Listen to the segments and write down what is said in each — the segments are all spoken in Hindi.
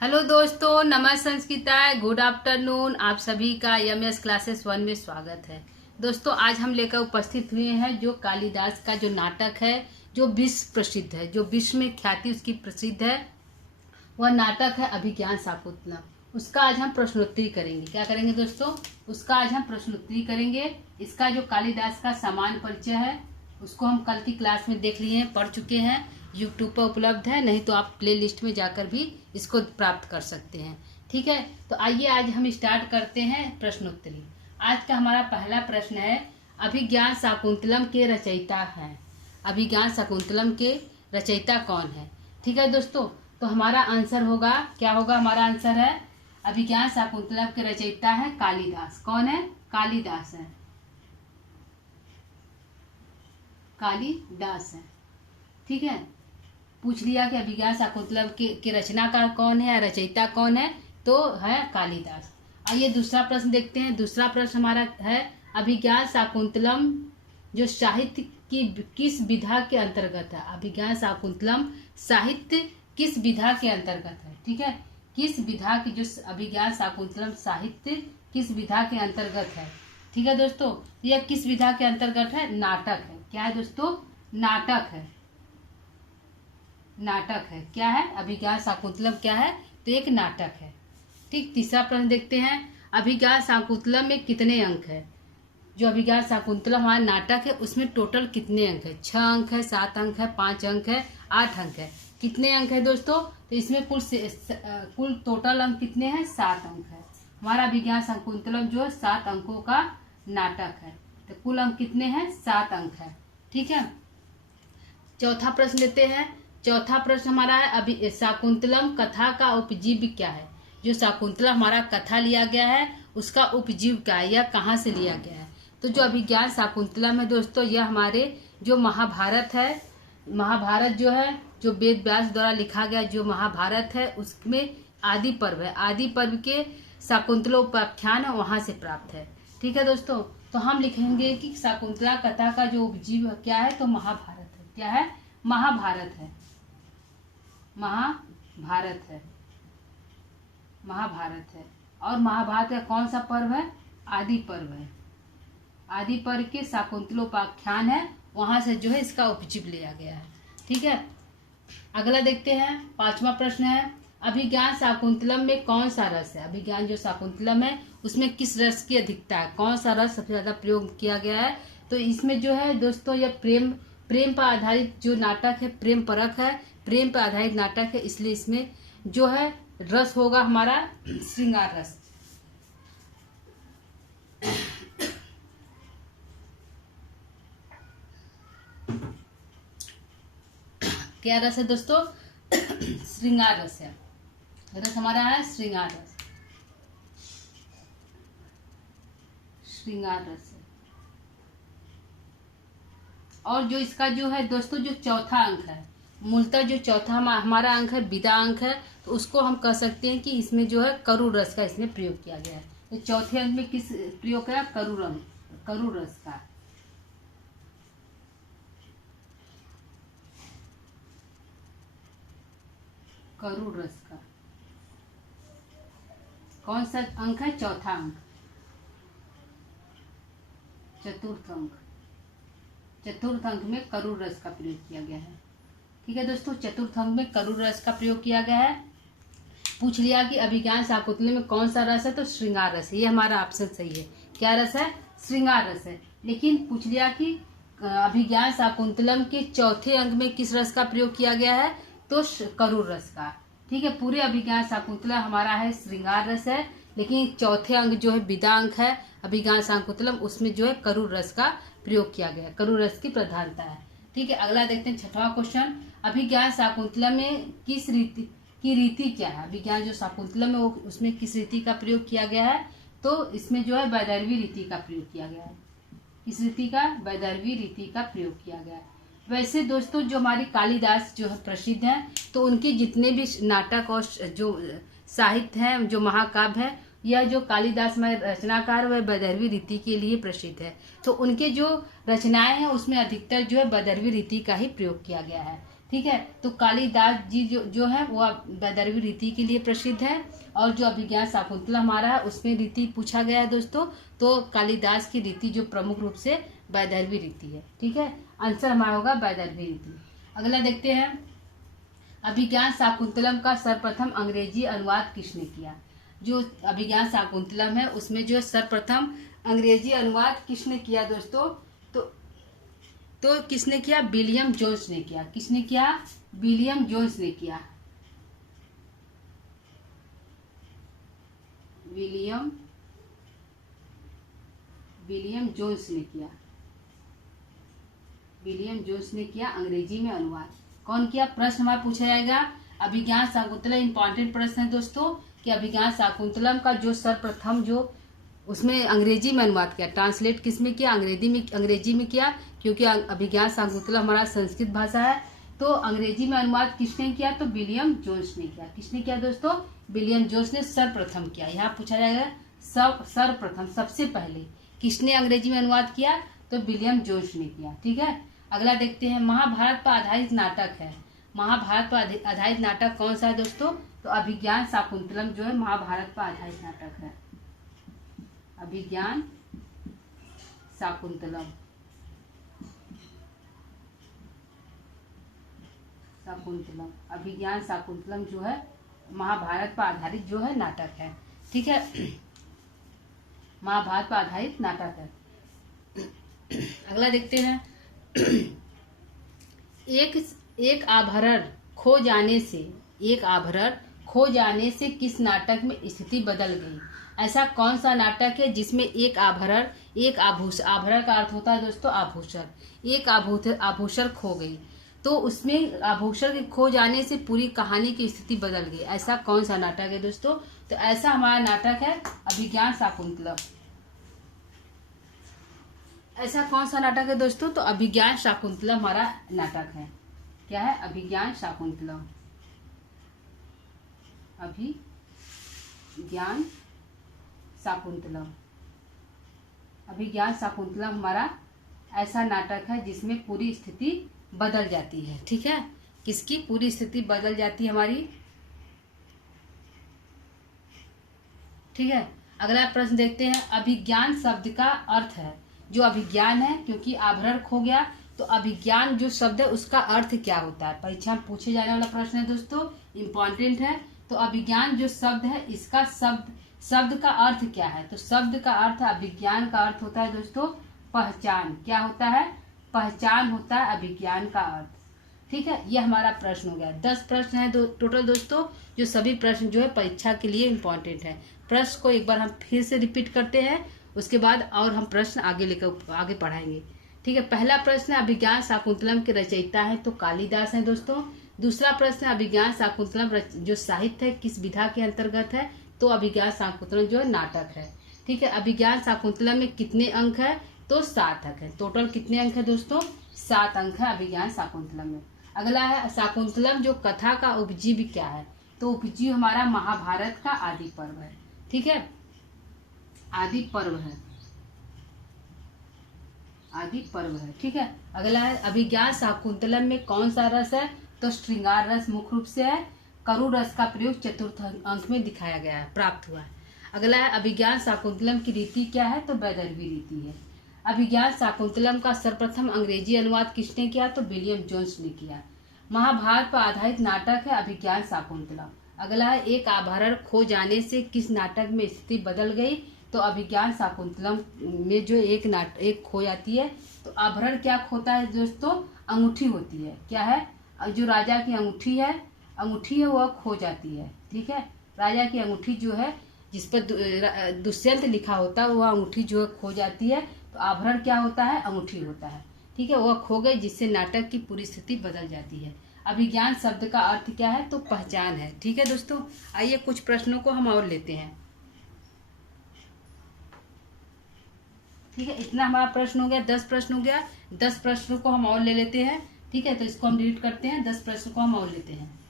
हेलो दोस्तों, नमस्ते संस्कृता, गुड आफ्टरनून। आप सभी का एमएस क्लासेस 1 में स्वागत है। दोस्तों, आज हम लेकर उपस्थित हुए हैं जो कालिदास का जो नाटक है, जो विश्व प्रसिद्ध है, जो विश्व में ख्याति उसकी प्रसिद्ध है, वह नाटक है अभिज्ञान शाकुंतलम। उसका आज हम प्रश्नोत्तरी करेंगे। क्या करेंगे दोस्तों? उसका आज हम प्रश्नोत्तरी करेंगे। इसका जो कालिदास का सामान्य परिचय है उसको हम कल की क्लास में देख लिए हैं, पढ़ चुके हैं। यूट्यूब पर उपलब्ध है, नहीं तो आप प्ले लिस्ट में जाकर भी इसको प्राप्त कर सकते हैं। ठीक है, तो आइए आज हम स्टार्ट करते हैं प्रश्नोत्तरी। आज का हमारा पहला प्रश्न है, अभिज्ञान शाकुंतलम के रचयिता हैं। अभिज्ञान शाकुंतलम के रचयिता कौन है? ठीक है दोस्तों, तो हमारा आंसर होगा, क्या होगा? हमारा आंसर है अभिज्ञान शाकुंतलम के रचयिता है कालिदास। कौन है? कालिदास है, कालिदास है। ठीक है, पूछ लिया कि अभिज्ञान शाकुंतलम के रचनाकार कौन है, रचयिता कौन है, तो है कालिदास। आइए दूसरा प्रश्न देखते हैं। दूसरा प्रश्न हमारा है, अभिज्ञान शाकुंतलम जो साहित्य की किस विधा के अंतर्गत है? अभिज्ञान शाकुंतलम साहित्य किस विधा के अंतर्गत है? ठीक है, किस विधा की जो अभिज्ञान शाकुंतलम साहित्य किस विधा के अंतर्गत है? ठीक है दोस्तों, यह किस विधा के अंतर्गत है? नाटक है। क्या है दोस्तों? नाटक है। नाटक है। क्या है? अभिज्ञान शाकुंतलम क्या है? तो एक नाटक है। ठीक, तीसरा प्रश्न देखते हैं, अभिज्ञान शाकुंतलम में कितने अंक है? जो अभिज्ञान शाकुंतलम हमारा नाटक है उसमें टोटल कितने अंक है? 6 अंक है, 7 अंक है, 5 अंक है, 8 अंक है। कितने अंक है दोस्तों? तो इसमें कुल टोटल अंक कितने हैं? 7 अंक है। हमारा अभिज्ञान शाकुंतलम जो 7 अंकों का नाटक है। तो कुल अंक कितने हैं? 7 अंक है। ठीक है, चौथा प्रश्न लेते हैं। चौथा प्रश्न हमारा है, शाकुंतलम कथा का उपजीव्य क्या है? जो शाकुंतलम हमारा कथा लिया गया है उसका उपजीव्य क्या है, यह कहाँ से लिया गया है? तो जो अभिज्ञान शाकुंतलम है दोस्तों, यह हमारे जो महाभारत है, महाभारत जो है, जो वेद व्यास द्वारा लिखा गया जो महाभारत है उसमें आदि पर्व है, आदि पर्व के शाकुंतलोपाख्यान है, वहां से प्राप्त है। ठीक है दोस्तों, तो हम लिखेंगे कि शाकुंतला कथा का जो उपजीव्य क्या है? तो महाभारत है। क्या है? महाभारत है। महाभारत है। महाभारत है। और महाभारत का कौन सा पर्व है? आदि पर्व है। आदि पर्व के शाकुंतलोपाख्यान है, वहां से जो है इसका उपजीव्य लिया गया है। ठीक है, अगला देखते हैं। 5वां प्रश्न है, अभिज्ञान शाकुंतलम में कौन सा रस है? अभिज्ञान जो शाकुंतलम है उसमें किस रस की अधिकता है? कौन सा रस सबसे ज्यादा प्रयोग किया गया है? तो इसमें जो है दोस्तों, यह प्रेम पर आधारित जो नाटक है, प्रेम परक है, प्रेम पर आधारित नाटक है, इसलिए इसमें जो है रस होगा हमारा श्रृंगार रस। क्या रस है दोस्तों? श्रृंगार रस है। रस हमारा है श्रृंगार रस। श्रृंगार रस है। और जो इसका जो है दोस्तों, जो चौथा अंक है, मूलतः जो चौथा हमारा अंक है विदा अंक है, तो उसको हम कह सकते हैं कि इसमें जो है करुर रस का इसमें प्रयोग किया गया है। तो चौथे अंक में किस प्रयोग किया? करुर रस का। करुर रस का कौन सा अंक है? चौथा अंक, चतुर्थ अंक। चतुर्थ अंक में करुर रस का प्रयोग किया गया है। ठीक है दोस्तों, चतुर्थ अंक में करुर रस का प्रयोग किया गया है। पूछ लिया कि अभिज्ञान शाकुंतलम में कौन सा रस है? तो श्रृंगार रस है। ये हमारा ऑप्शन सही है। क्या रस है? श्रृंगार रस है। लेकिन पूछ लिया कि अभिज्ञान शाकुंतलम के चौथे अंक में किस रस का प्रयोग किया गया है? तो करुर रस का। ठीक है, पूरे अभिज्ञान शाकुंतलम हमारा है श्रृंगार रस है, लेकिन चौथे अंक जो है विदा अंक है अभिज्ञान शाकुंतलम, उसमें जो है करुर रस का प्रयोग किया गया है। करुर रस की प्रधानता है। ठीक है, अगला देखते हैं 6वां क्वेश्चन, अभिज्ञान शाकुंतलम में किस रीति क्या है? अभिज्ञान जो शाकुंतलम है उसमें किस रीति का प्रयोग किया गया है? तो इसमें जो है वैदर्भी रीति का प्रयोग किया गया है। किस रीति का? वैदर्भी रीति का प्रयोग किया गया है। वैसे दोस्तों, जो हमारी कालिदास जो है प्रसिद्ध है, तो उनके जितने भी नाटक और जो साहित्य हैं, जो महाकाव्य है, यह जो कालिदास में रचनाकार वह वैदर्भी रीति के लिए प्रसिद्ध है। तो उनके जो रचनाएं हैं उसमें अधिकतर जो है वैदर्भी रीति का ही प्रयोग किया गया है। ठीक है। तो कालिदास जी जो है वो वैदर्भी रीति के लिए प्रसिद्ध है, और जो अभिज्ञान शाकुंतला हमारा है उसमें रीति पूछा गया है दोस्तों, तो कालिदास की रीति जो प्रमुख रूप से वैदर्भी रीति है। ठीक है, आंसर हमारा होगा वैदर्भी रीति। अगला देखते हैं, अभिज्ञान शाकुंतलम का सर्वप्रथम अंग्रेजी अनुवाद किसने किया। जो अभिज्ञान शाकुंतलम है उसमें जो सर्वप्रथम अंग्रेजी अनुवाद किसने किया दोस्तों, तो किसने किया, विलियम जोन्स ने किया। किसने किया, विलियम जोन्स ने किया। विलियम जोन्स ने किया। विलियम जोन्स ने किया अंग्रेजी में अनुवाद। कौन किया, प्रश्न हमारा पूछा जाएगा। अभिज्ञान शाकुंतलम इंपॉर्टेंट प्रश्न है दोस्तों, कि अभिज्ञान शाकुंतलम का जो सर्वप्रथम जो उसमें अंग्रेजी में अनुवाद किया, ट्रांसलेट किसमें किया, अंग्रेजी में किया, क्योंकि अभिज्ञान शाकुंतलम हमारा संस्कृत भाषा है। तो अंग्रेजी में अनुवाद किसने किया, तो विलियम जोन्स ने किया। किसने किया दोस्तों, विलियम जोन्स ने सर्वप्रथम किया। यहाँ पूछा जाएगा सर्वप्रथम, सबसे पहले किसने अंग्रेजी में अनुवाद किया, तो विलियम जोन्स ने किया। ठीक है, अगला देखते हैं, महाभारत पर आधारित नाटक है। महाभारत पर आधारित नाटक कौन सा है दोस्तों, तो अभिज्ञान शाकुंतलम जो है महाभारत पर आधारित नाटक है। अभिज्ञान शाकुंतलम, अभिज्ञान शाकुंतलम जो है महाभारत पर आधारित जो है नाटक है। ठीक है, महाभारत पर आधारित नाटक है। अगला देखते हैं, एक आभरण खो जाने से किस नाटक में स्थिति बदल गई। ऐसा कौन सा नाटक है जिसमें एक आभरण का अर्थ होता है दोस्तों आभूषण, एक आभूषण खो गई, तो उसमें आभूषण के खो जाने से पूरी कहानी की स्थिति बदल गई। ऐसा कौन सा नाटक है दोस्तों, तो ऐसा हमारा नाटक है अभिज्ञान शाकुंतलम। ऐसा कौन सा नाटक है दोस्तों, तो अभिज्ञान शाकुंतलम हमारा नाटक है। क्या है, अभिज्ञान शाकुंतलम। अभिज्ञान शाकुंतलम हमारा ऐसा नाटक है जिसमें पूरी स्थिति बदल जाती है। ठीक है, किसकी पूरी स्थिति बदल जाती है हमारी। ठीक है, अगला प्रश्न देखते हैं, अभिज्ञान शब्द का अर्थ है। जो अभिज्ञान है, क्योंकि आभरण खो गया, तो अभिज्ञान जो शब्द है उसका अर्थ क्या होता है, परीक्षा में पूछे जाने वाला प्रश्न है दोस्तों, इम्पोर्टेंट है। तो अभिज्ञान जो शब्द है इसका शब्द का अर्थ क्या है, तो शब्द का अर्थ, अभिज्ञान का अर्थ होता है दोस्तों पहचान। क्या होता है, पहचान होता है अभिज्ञान का अर्थ। ठीक है, ये हमारा प्रश्न हो गया। 10 प्रश्न है टोटल दोस्तों, जो सभी प्रश्न जो है परीक्षा के लिए इम्पोर्टेंट है। प्रश्न को एक बार हम फिर से रिपीट करते हैं, उसके बाद और हम प्रश्न आगे पढ़ाएंगे। ठीक है, पहला प्रश्न है, अभिज्ञान शाकुंतलम के रचयिता है तो कालिदास है दोस्तों। दूसरा प्रश्न है, अभिज्ञान शाकुंतलम जो साहित्य है किस विधा के अंतर्गत है, तो अभिज्ञान शाकुंतलम जो है नाटक है। ठीक है, अभिज्ञान शाकुंतलम में कितने अंक है, तो 7 अंक है। टोटल कितने अंक है दोस्तों, 7 अंक है अभिज्ञान शाकुंतलम में। अगला है, शाकुंतलम जो कथा का उपजीव क्या है, तो उपजीव हमारा महाभारत का आदि पर्व है। ठीक है, आदि पर्व है। ठीक है, अगला है, अभिज्ञान शाकुंतलम में कौन सा रस है, तो श्रृंगार रस मुख्य रूप से है। करुण रस का प्रयोग चतुर्थ अंक में दिखाया गया है, प्राप्त हुआ है। अगला है, अभिज्ञान शाकुंतलम की रीति क्या है, तो वैदर्भी रीति है। अभिज्ञान शाकुंतलम का सर्वप्रथम अंग्रेजी अनुवाद किसने किया, तो विलियम जोन्स ने किया। महाभारत पर आधारित नाटक है अभिज्ञान शाकुंतलम। अगला है, एक आभरण खो जाने से किस नाटक में स्थिति बदल गई, तो अभिज्ञान शाकुंतलम में जो एक खो जाती है, तो आभरण क्या खोता है दोस्तों, अंगूठी होती है। क्या है, जो राजा की अंगूठी है वह खो जाती है। ठीक है, राजा की अंगूठी जो है जिस पर दुष्यंत लिखा होता है वह अंगूठी जो है खो जाती है, तो आभरण क्या होता है, अंगूठी होता है। ठीक है, वह खो गई जिससे नाटक की पूरी स्थिति बदल जाती है। अभिज्ञान शब्द का अर्थ क्या है, तो पहचान है। ठीक है दोस्तों, आइए कुछ प्रश्नों को हम और लेते हैं। ठीक है, इतना हमारा प्रश्न हो गया, 10 प्रश्न हो गया। 10 प्रश्नों को हम और ले लेते हैं। ठीक है, तो इसको हम डिलीट करते हैं, 10 प्रश्न को हम और लेते हैं।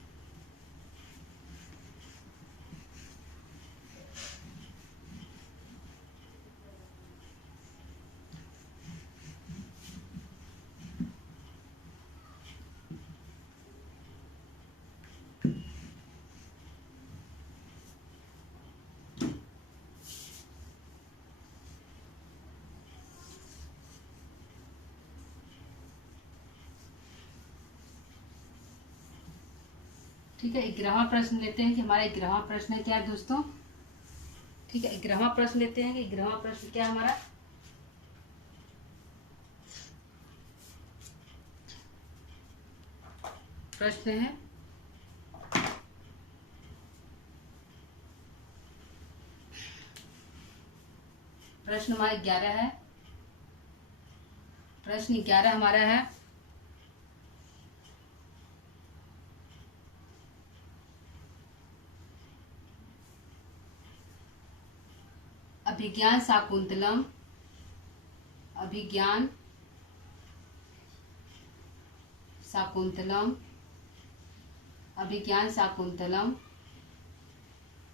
ठीक है, 11वां प्रश्न लेते हैं कि हमारा 11वां प्रश्न क्या है दोस्तों। ठीक है, 11वां प्रश्न लेते हैं कि 11वां प्रश्न क्या है हमारा। प्रश्न है प्रश्न हमारा 11 है। प्रश्न 11 हमारा है, अभिज्ञान शाकुंतलम, अभिज्ञान शाकुंतलम, अभिज्ञान शाकुंतलम,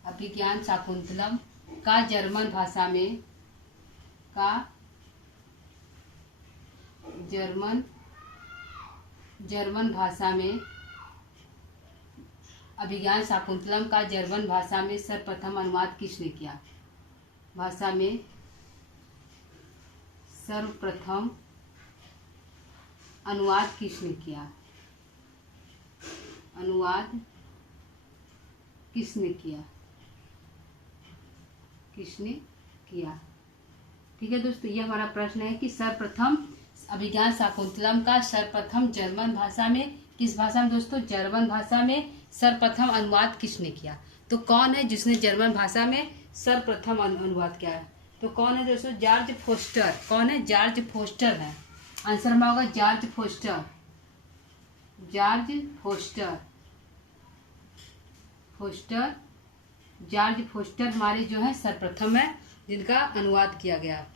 अभिज्ञान शाकुंतलम का जर्मन भाषा में जर्मन भाषा में अभिज्ञान शाकुंतलम का जर्मन भाषा में सर्वप्रथम अनुवाद किसने किया। भाषा में सर्वप्रथम अनुवाद किसने किया। अनुवाद किसने किया, किसने किया। ठीक है दोस्तों, ये हमारा प्रश्न है कि सर्वप्रथम अभिज्ञान शाकुंतलम का सर्वप्रथम जर्मन भाषा में, किस भाषा में दोस्तों, जर्मन भाषा में सर्वप्रथम अनुवाद किसने किया। तो कौन है जिसने जर्मन भाषा में सर्वप्रथम अनुवाद किया है। तो कौन है दोस्तों, जॉर्ज फोस्टर। कौन है, जॉर्ज फोस्टर है। आंसर हमारा होगा George Foster. George Foster, George Foster हमारे जो है सर्वप्रथम है जिनका अनुवाद किया गया।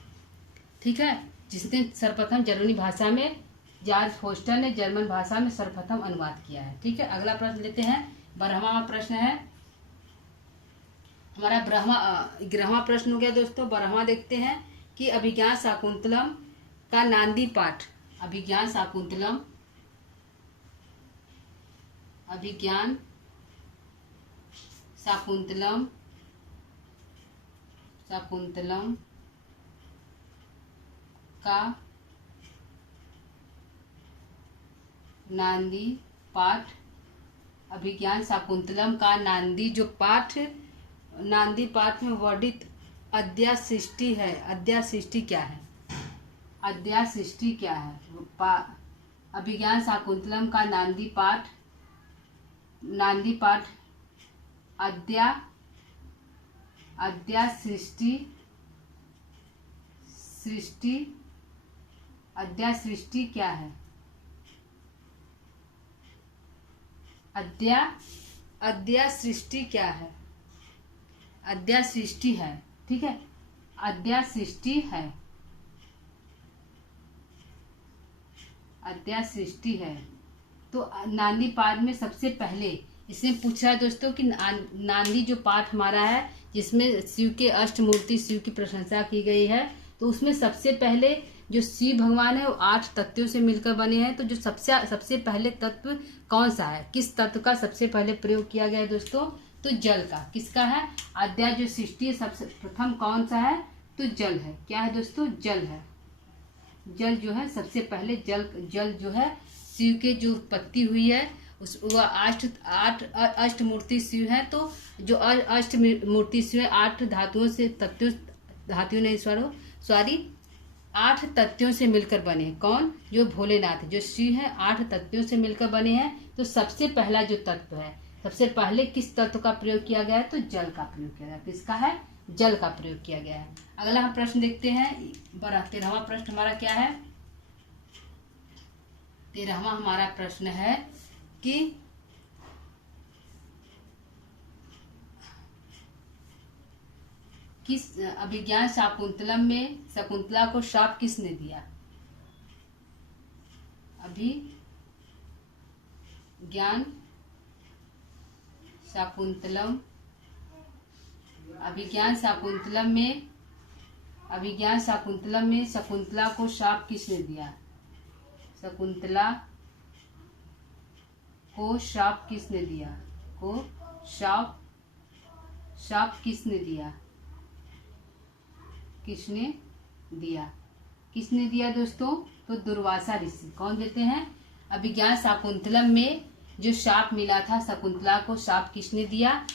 ठीक है, जिसने सर्वप्रथम जर्मनी भाषा में, जॉर्ज फोस्टर ने जर्मन भाषा में सर्वप्रथम अनुवाद किया है। ठीक है, अगला प्रश्न लेते हैं। 12वां प्रश्न है हमारा। 11वां प्रश्न हो गया दोस्तों। 12वां देखते हैं कि अभिज्ञान शाकुंतलम का नांदी पाठ, अभिज्ञान शाकुंतलम, अभिज्ञान शाकुंतलम, शाकुंतलम का नांदी पाठ, अभिज्ञान शाकुंतलम का नांदी जो पाठ, नांदी पाठ में वर्णित अद्यासृष्टि है। अद्यासृष्टि क्या है, अद्यासृष्टि क्या है। अभिज्ञान शाकुंतलम का नांदी पाठ अद्यासृष्टि क्या है। अद्यासृष्टि क्या है, अद्यासृष्टि है। ठीक है, अद्यासृष्टि है, अद्यासृष्टि है। तो नांदी पाठ में सबसे पहले इसमें पूछा है दोस्तों कि नांदी जो पाठ हमारा है जिसमें शिव के अष्टमूर्ति, शिव की प्रशंसा की गई है, तो उसमें सबसे पहले जो शिव भगवान है वो 8 तत्वों से मिलकर बने हैं। तो जो सबसे पहले तत्व कौन सा है, किस तत्व का सबसे पहले प्रयोग किया गया है दोस्तों, तो जल का। किसका है, अद्या जो सृष्टि है सबसे प्रथम कौन सा है, तो जल है। क्या है दोस्तों, जल है। जल जो है सबसे पहले जल जो है शिव के जो उत्पत्ति हुई है उस वह अष्ट मूर्ति शिव है। तो जो अष्ट मूर्ति शिव है 8 धातुओं से, धातुओं नहीं सॉरी 8 तत्वों से मिलकर बने हैं। कौन, जो भोलेनाथ जो शिव है 8 तत्वों से मिलकर बने हैं। तो सबसे पहला जो तत्व है, सबसे पहले किस तत्व का प्रयोग किया गया है, तो जल का प्रयोग किया गया है। किसका है, जल का प्रयोग किया गया है। अगला हम प्रश्न देखते हैं। 13वां प्रश्न हमारा क्या है। 13वां हमारा प्रश्न है कि किस अभिज्ञान शाकुंतलम में शकुंतला को शाप किसने दिया। अभिज्ञान शाकुंतलम, अभिज्ञान शाकुंतलम में शकुंतला को शाप किसने दिया। शकुंतला को शाप किसने दिया, को शाप किसने दिया, किसने दिया दोस्तों, तो दुर्वासा ऋषि। कौन देते हैं, अभिज्ञान शाकुंतलम में जो शाप मिला था शकुंतला को, शाप किसने दिया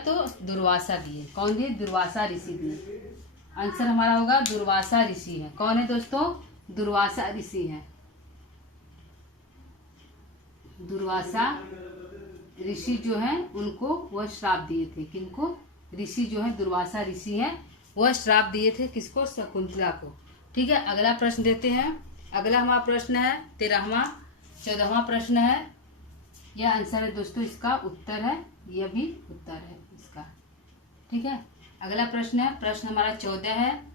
तो दुर्वासा दिए। कौन दिए? दुर्वासा ऋषि दिए। आंसर हमारा होगा दुर्वासा ऋषि है। कौन है दोस्तों? दुर्वासा ऋषि है। दुर्वासा ऋषि जो है उनको वह श्राप दिए थे। किनको? ऋषि जो है दुर्वासा ऋषि है, वह श्राप दिए थे किसको? शकुंतला को। ठीक है, अगला प्रश्न देते हैं। अगला हमारा प्रश्न है 13वां 14वां प्रश्न है। यह आंसर है दोस्तों, इसका उत्तर है, यह भी उत्तर है इसका। ठीक है, अगला प्रश्न है, प्रश्न हमारा 14 है।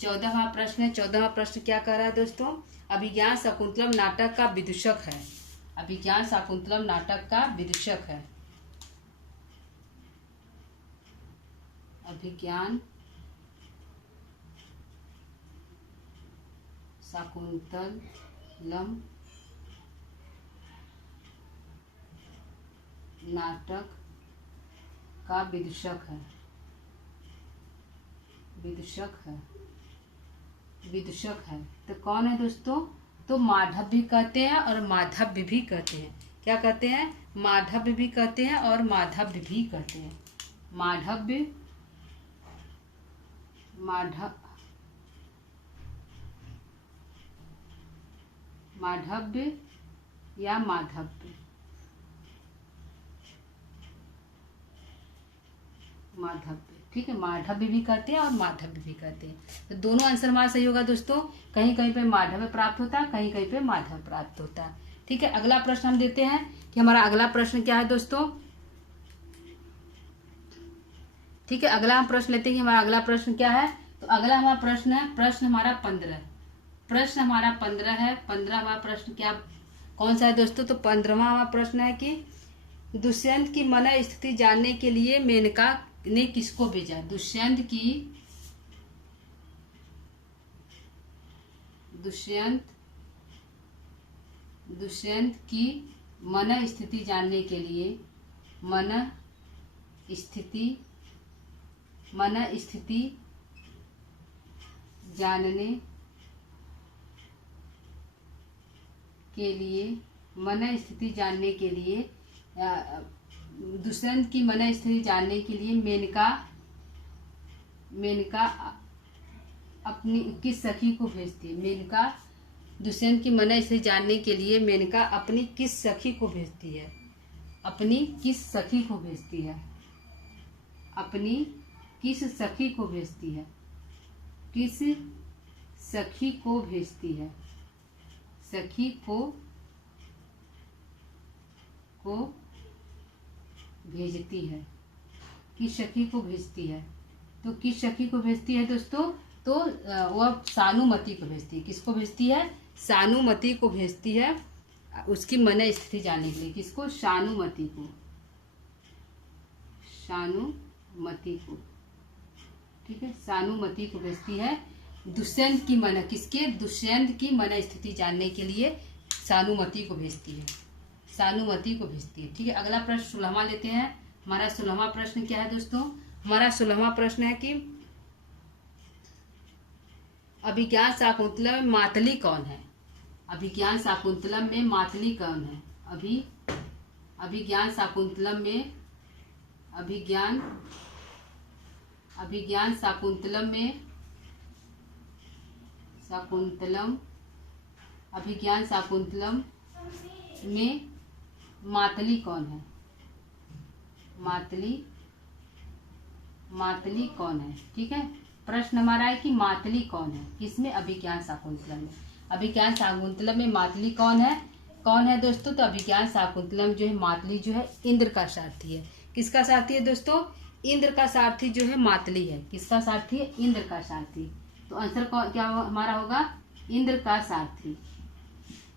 14वां प्रश्न है। 14वां प्रश्न क्या कह रहा है दोस्तों? अभिज्ञान शाकुंतलम नाटक का विदूषक है। अभिज्ञान शाकुंतलम नाटक का विदूषक है। अभिज्ञान शाकुंतलम नाटक का विदूषक है। विदूषक है तो कौन है दोस्तों? तो माधव भी कहते हैं और माधव्य भी कहते हैं। क्या कहते हैं? माधव्य भी कहते हैं और माधव्य भी कहते हैं। माधव्य या माधव्य। ठीक है, माधव्य भी कहते हैं और माधव्य भी कहते हैं। तो दोनों आंसर हमारा सही होगा दोस्तों। कहीं कहीं पे माधव्य प्राप्त होता है, कहीं कहीं पे माधव प्राप्त होता है। ठीक है, अगला प्रश्न हम देते हैं कि हमारा अगला प्रश्न क्या है दोस्तों। ठीक है, अगला हम प्रश्न लेते हैं कि हमारा अगला प्रश्न क्या है। तो अगला हमारा प्रश्न है, प्रश्न हमारा 15। प्रश्न हमारा 15 है। 15 हमारा प्रश्न क्या कौन सा है दोस्तों? तो 15वां हमारा प्रश्न है कि दुष्यंत की मन स्थिति जानने के लिए मेनका ने किसको भेजा? दुष्यंत की मन स्थिति जानने के लिए मन स्थिति जानने के लिए दुष्यंत की मन स्थिति जानने के लिए मेनका अपनी किस सखी को भेजती है? मेनका दुष्यंत की मन स्थिति जानने के लिए मेनका अपनी किस सखी को भेजती है? अपनी किस सखी को भेजती है? अपनी किस सखी को भेजती है? किस सखी को भेजती है? सखी को भेजती है। किस सखी को भेजती है? तो किस सखी को भेजती है दोस्तों? तो वह सानुमति को भेजती है। किसको भेजती है? सानुमति को भेजती है, उसकी मन स्थिति जानने के लिए। किसको? सानुमति को। ठीक है, सानुमति को भेजती है दुष्यंत की मन, किसके? दुष्यंत की मन स्थिति जानने के लिए सानुमति को भेजती है। ठीक है, अगला प्रश्न 16वां लेते हैं। हमारा 16वां प्रश्न क्या है दोस्तों? हमारा 16वां प्रश्न है कि अभिज्ञान शाकुंतलम में मातली कौन है? अभिज्ञान शाकुंतलम में मातली कौन है? अभिज्ञान शाकुंतलम में मातली कौन है? मातली कौन है? ठीक है, प्रश्न हमारा है कि मातली कौन है? किसमें? अभिज्ञान शाकुंतलम में। अभिज्ञान शाकुंतलम में मातली कौन है? दोस्तों? तो अभिज्ञान शाकुंतलम जो है मातली जो है इंद्र का सारथी है। किसका सारथी है दोस्तों? इंद्र का सारथी जो है मातली है। किसका सारथी है? इंद्र का सारथी। तो आंसर क्या हमारा होगा? इंद्र का सारथी।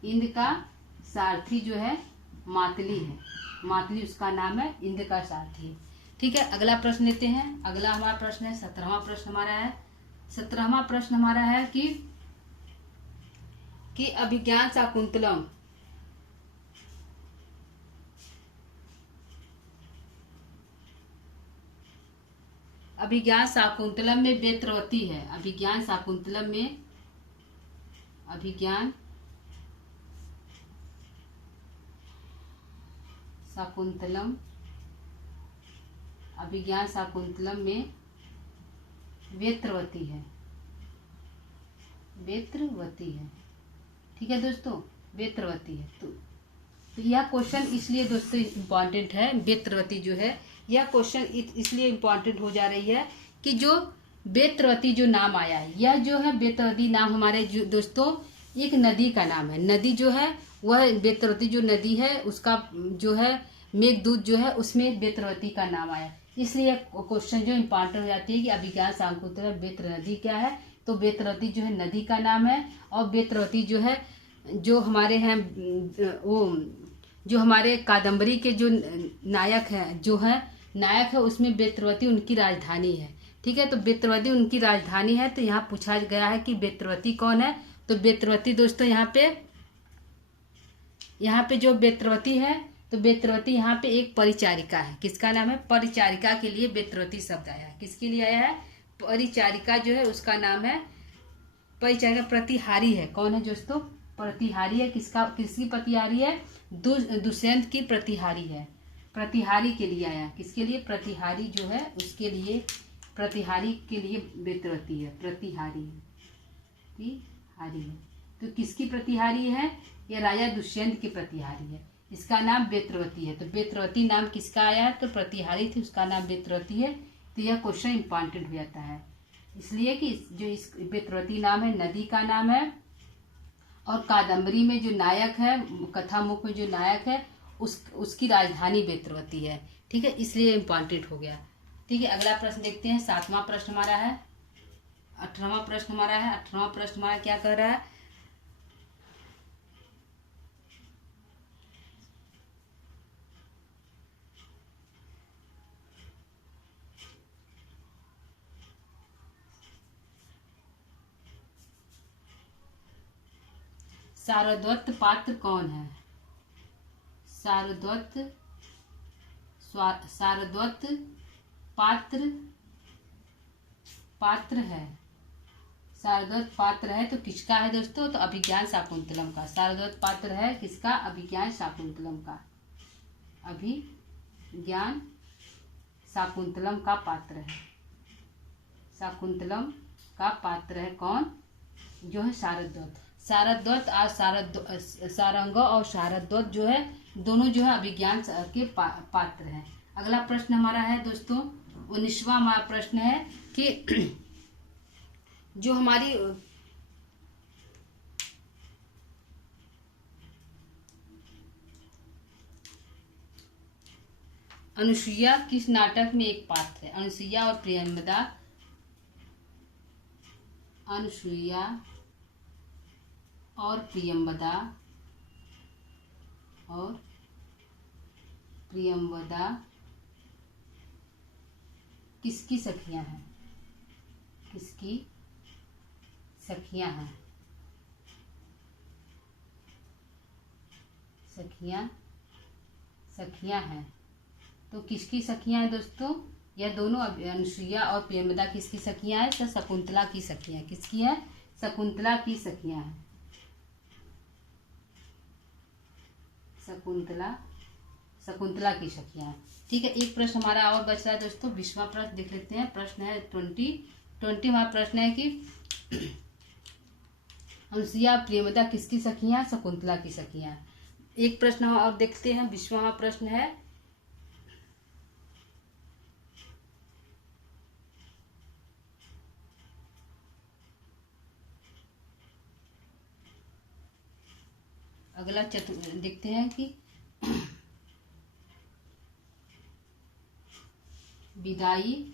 इंद्र का सारथी जो है मातली है। मातली उसका नाम है, इंद्र का सारथी है। ठीक है, अगला प्रश्न लेते हैं। अगला हमारा प्रश्न है 17वां प्रश्न हमारा है। 17वां प्रश्न हमारा है कि अभिज्ञान शाकुंतलम में बेत्रवती है। अभिज्ञान शाकुंतलम में शाकुंतलम, अभिज्ञान शाकुंतलम में वेत्रवती है, वेत्रवती है। ठीक है दोस्तों, वेत्रवती है। तो यह क्वेश्चन इसलिए दोस्तों इम्पॉर्टेंट है, वेत्रवती जो है यह क्वेश्चन इसलिए इम्पॉर्टेंट हो जा रही है कि जो वेत्रवती जो नाम आया है, यह जो है वेत्रवती नाम हमारे जो दोस्तों एक नदी का नाम है। नदी जो है वह वेत्रवती जो नदी है उसका जो है मेघदूत जो है उसमें वेत्रवती का नाम आया। इसलिए क्वेश्चन जो इम्पॉर्टेंट हो जाती है कि अभिज्ञान शाकुंतलम वेत्र नदी क्या है, तो वेत्रवती जो है नदी का नाम है। और वेत्रवती जो है जो हमारे हैं वो जो हमारे कादम्बरी के जो नायक है उसमें वेत्रवती उनकी राजधानी है। ठीक है, तो वेत्रवती उनकी राजधानी है। तो यहाँ पूछा गया है कि वेत्रवती कौन है, तो वेत्रवती दोस्तों यहाँ पे जो वेत्रवती है, तो वेत्रवती यहाँ पे एक परिचारिका है। किसका नाम है, परिचारिका के लिए वेत्रवती शब्द आया है। किसके लिए आया है, परिचारिका जो है उसका नाम है परिचारिका। प्रतिहारी है, कौन है दोस्तों, प्रतिहारी है। किसकी प्रतिहारी है, दुष्यंत की प्रतिहारी है। प्रतिहारी के लिए आया, किसके लिए, प्रतिहारी जो है उसके लिए, प्रतिहारी के लिए वेत्रवती है, प्रतिहारी है। तो किसकी प्रतिहारी है, यह राजा दुष्यंत की प्रतिहारी है, इसका नाम वेत्रवती है। तो वेत्रवती नाम किसका आया है, तो प्रतिहारी थी, उसका नाम वेत्रवती है। तो यह क्वेश्चन इंपॉर्टेंट हो जाता है इसलिए कि जो इस वेत्रवती नाम है नदी का नाम है, और कादम्बरी में जो नायक है, कथामुख में जो नायक है उसकी राजधानी वेत्रवती है। ठीक है, इसलिए इम्पॉर्टेंट हो गया। ठीक है, अगला प्रश्न देखते हैं। 7वां प्रश्न हमारा है, 18वां प्रश्न हमारा है। 18वां प्रश्न हमारा क्या कह रहा है, सारद्वत पात्र कौन है। सारद्वत पात्र है। सारद्वत पात्र है तो किसका है दोस्तों, तो अभिज्ञान शाकुंतलम का। सारद्वत पात्र है किसका, अभिज्ञान शाकुंतलम का। अभिज्ञान शाकुंतलम का पात्र है। शाकुंतलम का पात्र है कौन, जो है सारद्वत। सारद्वत और सारंग और शारद्वत जो है दोनों जो है अभिज्ञान के पात्र हैं। अगला प्रश्न हमारा है दोस्तों 19वां हमारा प्रश्न है कि जो हमारी अनुसुईया किस नाटक में एक पात्र है। अनुसुईया और प्रियंवदा, अनुसुईया और प्रियंवदा किसकी सखियां हैं, किसकी सखियां हैं, सखियां हैं। तो किसकी सखियां हैं दोस्तों, यह दोनों अनुसुईया और प्रियंवदा किसकी सखियां हैं, तो शकुंतला की सखियां। किसकी है, शकुंतला की सखियां हैं। शकुंतला की सखियां हैं। ठीक है, एक प्रश्न हमारा और बच रहा है दोस्तों, 20वां प्रश्न देख लेते हैं। प्रश्न है 20 हमारा प्रश्न है कि अनुसुईया प्रियंवदा किसकी सखियां, शकुंतला की सखियां। एक प्रश्न और देखते हैं, 20वां प्रश्न है अगला देखते हैं कि विदाई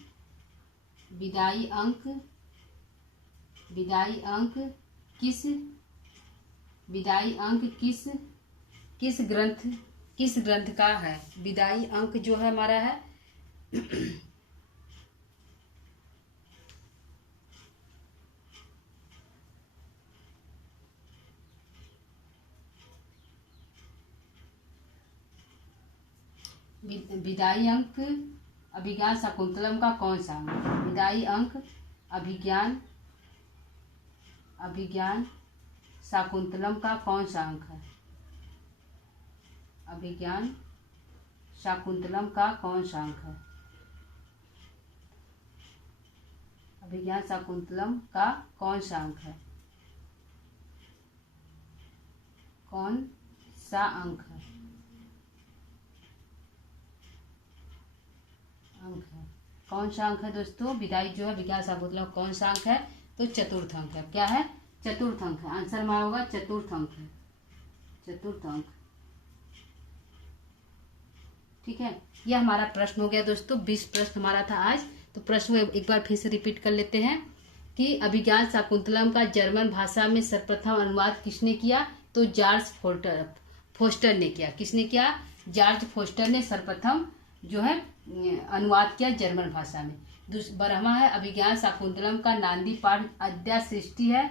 अंक किस ग्रंथ का है। विदाई अंक जो है हमारा है विदाई अंक अभिज्ञान शाकुंतलम का कौन सा अंक। विदाई अंक अभिज्ञान शाकुंतलम का कौन सा अंक है। अभिज्ञान शाकुंतलम का कौन सा अंक है? अभिज्ञान शाकुंतलम का कौन सा अंक है? कौन सा अंक है? अंक है, कौन सा अंक है दोस्तों? विदाई जो है विज्ञान शाकुंतलम कौन सा अंक है? तो चतुर्थ अंक है। क्या है? चतुर्थ अंक है। आंसर हमारा होगा चतुर्थ अंक है, चतुर्थ अंक। ठीक है, यह हमारा प्रश्न हो गया दोस्तों। 20 प्रश्न हमारा था आज। तो प्रश्न एक बार फिर से रिपीट कर लेते हैं कि अभिज्ञान शाकुंतलम का जर्मन भाषा में सर्वप्रथम अनुवाद किसने किया? तो जॉर्ज फोस्टर ने किया। किसने किया? जॉर्ज फोस्टर ने सर्वप्रथम जो है अनुवाद किया जर्मन भाषा में। 12वां है अभिज्ञान शाकुंतलम का नांदी पाठ अद्या सृष्टि है।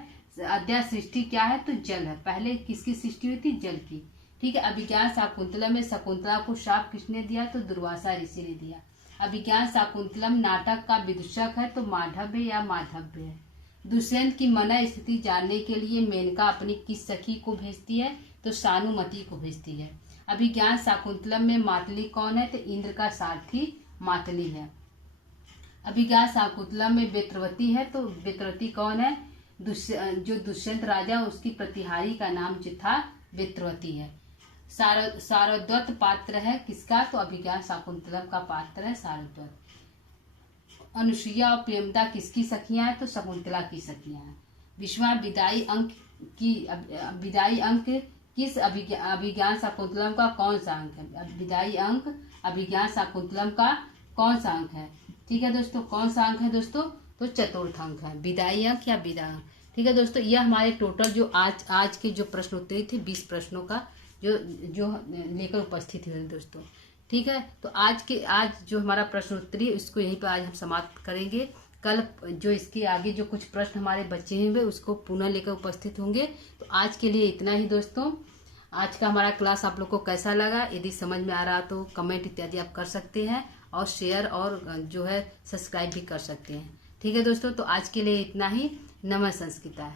अद्या सृष्टि क्या है? तो जल है। पहले किसकी सृष्टि हुई थी? जल की। ठीक है, अभिज्ञान शाकुंतलम में शकुंतला को शाप किसने दिया? तो दुर्वासा ऋषि ने दिया। अभिज्ञान शाकुंतलम नाटक का विदूषक है तो माधव्य या माधव्य है। दुष्यंत की मन स्थिति जानने के लिए मेनका अपनी किस सखी को भेजती है? तो सानुमति को भेजती है। अभिज्ञान शाकुंतलम में मातली कौन है? तो इंद्र का सारथी मातली है। अभिज्ञान शाकुंतलम में बेत्रवती है तो बेत्रवती कौन है? जो दुष्यंत राजा उसकी प्रतिहारी का नाम जो था बेत्रवती है। सारद्वत पात्र है किसका? तो अभिज्ञान शाकुंतलम का पात्र है सारद्वत। अनुसुईया और प्रेमदा किसकी सखियां हैं? तो शकुंतला की सखियां हैं। विश्वा विदाई अंक किस अभिज्ञान शाकुंतलम का कौन सा अंक है? विदाई अंक अभिज्ञान शाकुंतलम का कौन सा अंक है? ठीक है दोस्तों, कौन सा अंक है दोस्तों? तो चतुर्थ अंक है, विदाई अंक या विदा अंक। ठीक है दोस्तों, यह हमारे टोटल जो आज के जो प्रश्न उत्तरी थे 20 प्रश्नों का जो लेकर उपस्थित हुए दोस्तों। ठीक है, तो आज जो हमारा प्रश्न उत्तरी इसको यहीं पर आज हम समाप्त करेंगे। कल जो इसके आगे जो कुछ प्रश्न हमारे बचे हुए उसको पुनः लेकर उपस्थित होंगे। तो आज के लिए इतना ही दोस्तों। आज का हमारा क्लास आप लोग को कैसा लगा? यदि समझ में आ रहा तो कमेंट इत्यादि आप कर सकते हैं और शेयर और जो है सब्सक्राइब भी कर सकते हैं। ठीक है दोस्तों, तो आज के लिए इतना ही। नमः संस्कृता।